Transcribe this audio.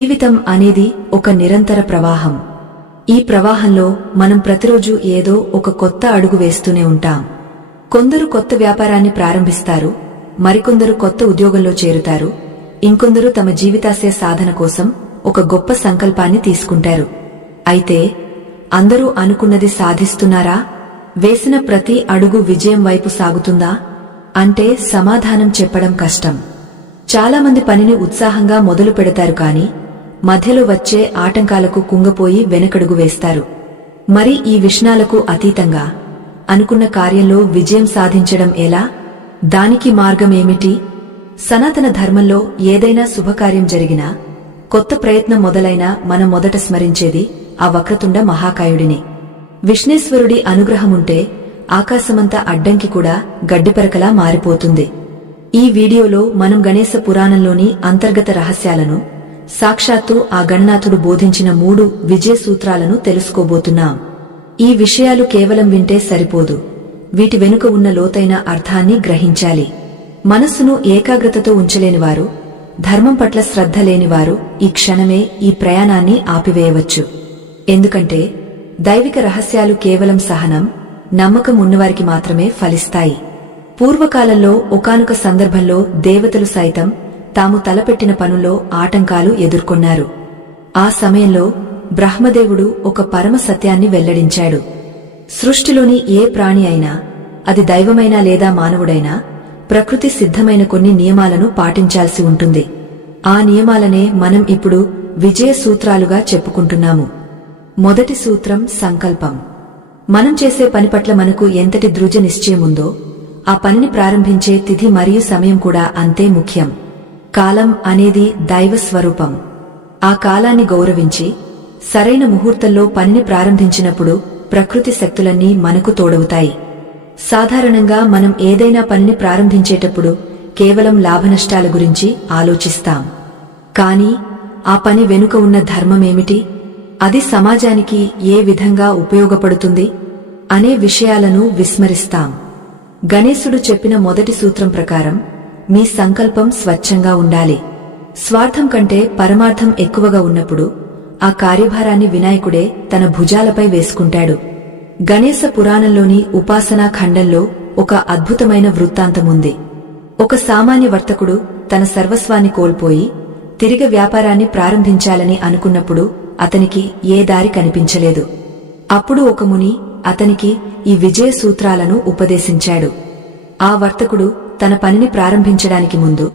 జీవితం అనేది ఒక నిరంతర ప్రవాహం. ఈ ప్రవాహంలో మనం ప్రతిరోజు ఏదో ఒక కొత్త అడుగు వేస్తూనే ఉంటాం. కొందరు కొత్త వ్యాపారాన్ని ప్రారంభిస్తారు, మరికొందరు కొత్త ఉద్యోగంలో చేరుతారు, ఇంకొందరు తమ జీవితాశయ సాధన కోసం ఒక గొప్ప సంకల్పాన్ని తీసుకుంటారు. అయితే అందరూ అనుకున్నది సాధిస్తున్నారా? వేసిన ప్రతి అడుగు విజయం వైపు సాగుతుందా అంటే సమాధానం చెప్పడం కష్టం. చాలామంది పనిని ఉత్సాహంగా మొదలు పెడతారు, కాని మధ్యలో వచ్చే ఆటంకాలకు కుంగపోయి వెనకడుగు వేస్తారు. మరి ఈ విషణాలకు అతీతంగా అనుకున్న కార్యంలో విజయం సాధించడం ఎలా? దానికి మార్గమేమిటి? సనాతన ధర్మంలో ఏదైనా శుభకార్యం జరిగినా, కొత్త ప్రయత్నం మొదలైనా మనం మొదట స్మరించేది ఆ వక్రతుండ మహాకాయుడిని. విష్ణేశ్వరుడి అనుగ్రహముంటే ఆకాశమంత అడ్డంకి కూడా గడ్డిపరకలా మారిపోతుంది. ఈ వీడియోలో మనం గణేశ పురాణంలోని అంతర్గత రహస్యాలను, సాక్షాత్తు ఆ గణనాథుడు బోధించిన 3 విజయ సూత్రాలను తెలుసుకోబోతున్నాం. ఈ విషయాలు కేవలం వింటే సరిపోదు, వీటి వెనుక ఉన్న లోతైన అర్థాన్ని గ్రహించాలి. మనస్సును ఏకాగ్రతతో ఉంచలేనివారు, ధర్మం పట్ల శ్రద్ధ లేనివారు ఈ క్షణమే ఈ ప్రయాణాన్ని ఆపివేయవచ్చు. ఎందుకంటే దైవిక రహస్యాలు కేవలం సహనం, నమ్మకం ఉన్నవారికి మాత్రమే ఫలిస్తాయి. పూర్వకాలంలో ఒకానొక సందర్భంలో దేవతలు సైతం తాము తలపెట్టిన పనుల్లో ఆటంకాలు ఎదుర్కొన్నారు. ఆ సమయంలో బ్రహ్మదేవుడు ఒక పరమ సత్యాన్ని వెల్లడించాడు. సృష్టిలోని ఏ ప్రాణి అయినా, అది దైవమైనా లేదా మానవుడైనా, ప్రకృతి సిద్ధమైన కొన్ని నియమాలను పాటించాల్సి ఉంటుంది. ఆ నియమాలనే మనం ఇప్పుడు విజయ సూత్రాలుగా చెప్పుకుంటున్నాము. మొదటి సూత్రం సంకల్పం. మనం చేసే పని పట్ల మనకు ఎంతటి దృఢ నిశ్చయముందో, ఆ పనిని ప్రారంభించే తిథి మరియు సమయం కూడా అంతే ముఖ్యం. కాలం అనేది దైవ స్వరూపం. ఆ కాలాన్ని గౌరవించి సరైన ముహూర్తంలో పనిని ప్రారంభించినప్పుడు ప్రకృతి శక్తులన్నీ మనకు తోడవుతాయి. సాధారణంగా మనం ఏదైనా పనిని ప్రారంభించేటప్పుడు కేవలం లాభనష్టాల గురించి ఆలోచిస్తాం. కాని ఆ పని వెనుక ఉన్న ధర్మమేమిటి? అది సమాజానికి ఏ విధంగా ఉపయోగపడుతుంది అనే విషయాలను విస్మరిస్తాం. గణేశుడు చెప్పిన మొదటి సూత్రం ప్రకారం మీ సంకల్పం స్వచ్ఛంగా ఉండాలి. స్వార్థం కంటే పరమార్థం ఎక్కువగా ఉన్నప్పుడు ఆ కార్యభారాన్ని వినాయకుడే తన భుజాలపై వేసుకుంటాడు. గణేశ పురాణంలోని ఉపాసనా ఖండంలో ఒక అద్భుతమైన వృత్తాంతముంది. ఒక సామాన్య వర్తకుడు తన సర్వస్వాన్ని కోల్పోయి తిరిగి వ్యాపారాన్ని ప్రారంభించాలని అనుకున్నప్పుడు అతనికి ఏ దారి కనిపించలేదు. అప్పుడు ఒక ముని అతనికి ఈ విజయ సూత్రాలను ఉపదేశించాడు. ఆ వర్తకుడు తన పనిని ప్రారంభించడానికి ముందు